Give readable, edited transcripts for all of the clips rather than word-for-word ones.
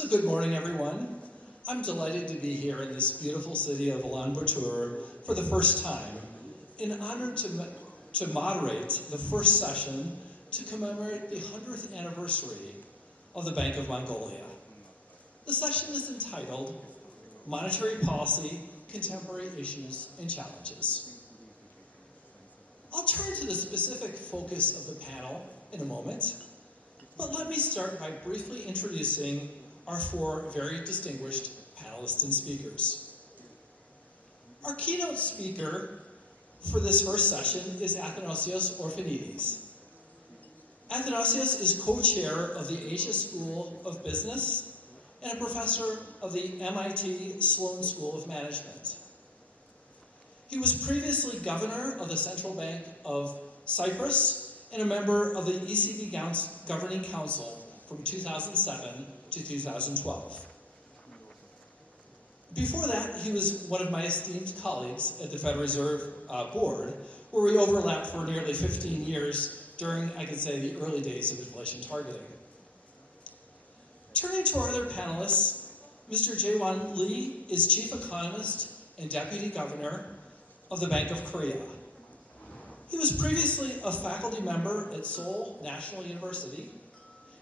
So good morning, everyone. I'm delighted to be here in this beautiful city of Ulaanbaatar for the first time, in honor to moderate the first session to commemorate the 100th anniversary of the Bank of Mongolia. The session is entitled Monetary Policy, Contemporary Issues and Challenges. I'll turn to the specific focus of the panel in a moment, but let me start by briefly introducing our four very distinguished panelists and speakers. Our keynote speaker for this first session is Athanasios Orphanides. Athanasios is co-chair of the Asia School of Business and a professor of the MIT Sloan School of Management. He was previously governor of the Central Bank of Cyprus and a member of the ECB Governing Council from 2007 to 2012. Before that, he was one of my esteemed colleagues at the Federal Reserve Board, where we overlapped for nearly 15 years during, I could say, the early days of inflation targeting. Turning to our other panelists, Mr. Jae-won Lee is Chief Economist and Deputy Governor of the Bank of Korea. He was previously a faculty member at Seoul National University,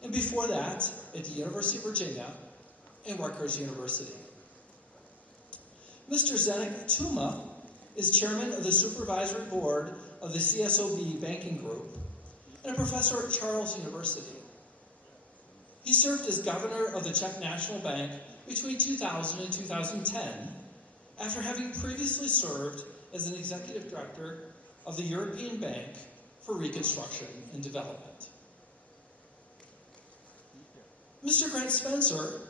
and before that, at the University of Virginia and Rutgers University. Mr. Zdeněk Tuma is chairman of the supervisory board of the CSOB Banking Group and a professor at Charles University. He served as governor of the Czech National Bank between 2000 and 2010, after having previously served as an executive director of the European Bank for Reconstruction and Development. Mr. Grant Spencer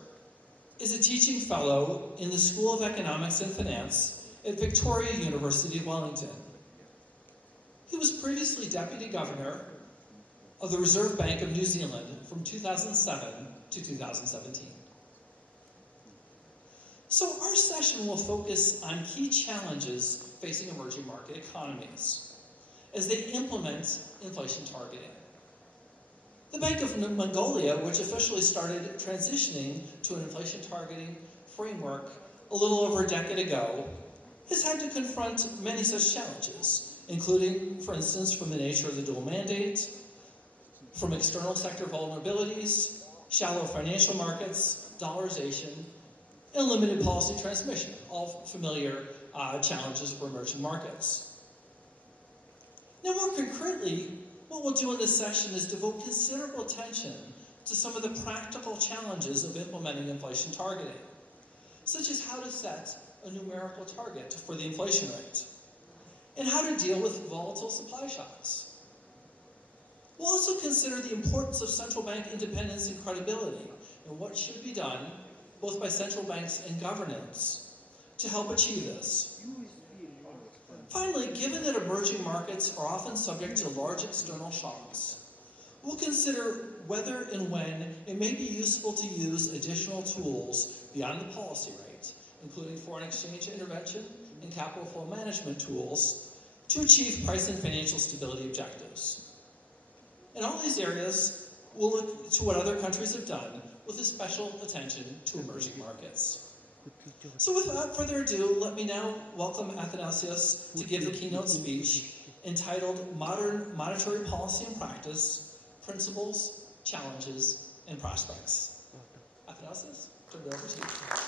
is a teaching fellow in the School of Economics and Finance at Victoria University of Wellington. He was previously Deputy Governor of the Reserve Bank of New Zealand from 2007 to 2017. So our session will focus on key challenges facing emerging market economies as they implement inflation targeting. The Bank of Mongolia, which officially started transitioning to an inflation targeting framework a little over a decade ago, has had to confront many such challenges, including, for instance, from the nature of the dual mandate, from external sector vulnerabilities, shallow financial markets, dollarization, and limited policy transmission, all familiar challenges for emerging markets. Now, more concretely, what we'll do in this session is devote considerable attention to some of the practical challenges of implementing inflation targeting, such as how to set a numerical target for the inflation rate, and how to deal with volatile supply shocks. We'll also consider the importance of central bank independence and credibility, and what should be done, both by central banks and governance, to help achieve this. Finally, given that emerging markets are often subject to large external shocks, we'll consider whether and when it may be useful to use additional tools beyond the policy rate, including foreign exchange intervention and capital flow management tools, to achieve price and financial stability objectives. In all these areas, we'll look to what other countries have done with a special attention to emerging markets. So without further ado, let me now welcome Athanasios to give the keynote speech entitled Modern Monetary Policy and Practice, Principles, Challenges, and Prospects. Athanasios, turn it over to you.